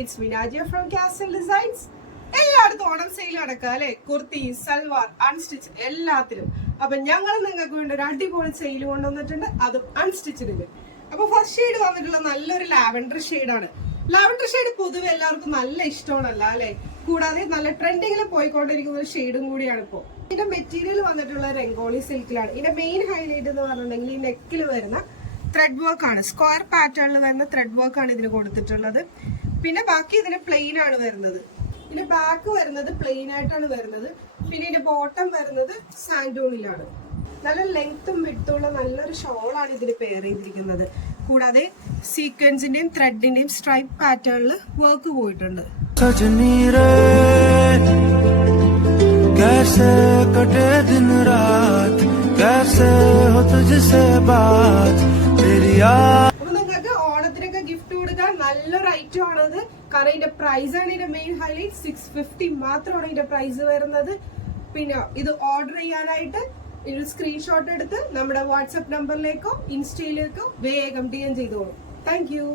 It's Vinajya from Castle Designs. എല്ലായിടത്തും Onam sale നടക്കുക അല്ലെ, കുർത്തി, സൽവാർ, അൺസ്റ്റിച്ച് എല്ലാത്തിലും. അപ്പൊ ഞങ്ങൾ നിങ്ങൾക്ക് വേണ്ടി ഒരു അടിപൊളി സെയിൽ കൊണ്ടുവന്നിട്ടുണ്ട്, അതും അൺസ്റ്റിച്ചില്. അപ്പൊ ഫസ്റ്റ് ഷെയ്ഡ് വന്നിട്ടുള്ള നല്ലൊരു ലാവൻഡർ ഷെയ്ഡാണ്. ലാവൻഡർ ഷെയ്ഡ് പൊതുവെ എല്ലാവർക്കും നല്ല ഇഷ്ടമാണല്ല അല്ലെ, കൂടാതെ നല്ല ട്രെൻഡിങ്ങിൽ പോയിക്കൊണ്ടിരിക്കുന്ന ഒരു ഷെയ്ഡും കൂടിയാണ് ഇപ്പോ. ഇതിന്റെ മെറ്റീരിയൽ വന്നിട്ടുള്ള രംഗോളി സിൽക്കിലാണ്. ഇതിന്റെ മെയിൻ ഹൈലൈറ്റ് എന്ന് പറഞ്ഞിട്ടുണ്ടെങ്കിൽ ഈ നെക്കിൽ വരുന്ന ത്രെഡ് വർക്ക് ആണ്. സ്ക്വയർ പാറ്റേണിൽ വരുന്ന ത്രെഡ് വർക്ക് ആണ് ഇതിന് കൊടുത്തിട്ടുള്ളത്. പിന്നെ ബാക്കി ഇതിന് പ്ലെയിൻ ആണ് വരുന്നത്. ഇതിന്റെ ബാക്ക് വരുന്നത് പ്ലെയിൻ ആയിട്ടാണ് വരുന്നത്. പിന്നെ ഇതിന്റെ ബോട്ടം വരുന്നത് സാൻഡൂണിലാണ്. നല്ല ലെങ്ത്തും വിഡ്ത്തുള്ള നല്ലൊരു ഷോളാണ് ഇതിന് പെയർ ചെയ്തിരിക്കുന്നത്. കൂടാതെ സീക്വൻസിന്റെയും ത്രെഡിന്റെയും സ്ട്രൈപ്പ് പാറ്റേണിൽ വർക്ക് പോയിട്ടുണ്ട്. कैसे कटे दिन रात कैसे हो तुझसे बात तेरी याद. അപ്പോൾ നിങ്ങൾക്ക് ഓണത്തിനൊക്കെ ഗിഫ്റ്റ് കൊടുക്കാൻ നല്ലൊരു ഐറ്റം ആണത്. കാരണം ഇതിന്റെ പ്രൈസ് ആണ് ഇതിന്റെ മെയിൻ ഹൈലൈറ്റ്. 650 മാത്രമാണ് ഇതിന്റെ പ്രൈസ് വരുന്നത്. പിന്നെ ഇത് ഓർഡർ ചെയ്യാനായിട്ട് ഒരു സ്ക്രീൻഷോട്ട് എടുത്ത് നമ്മുടെ വാട്സ്ആപ്പ് നമ്പറിലേക്കോ ഇൻസ്റ്റയിലേക്കോ വേഗം DM ചെയ്തോളൂ. Thank you.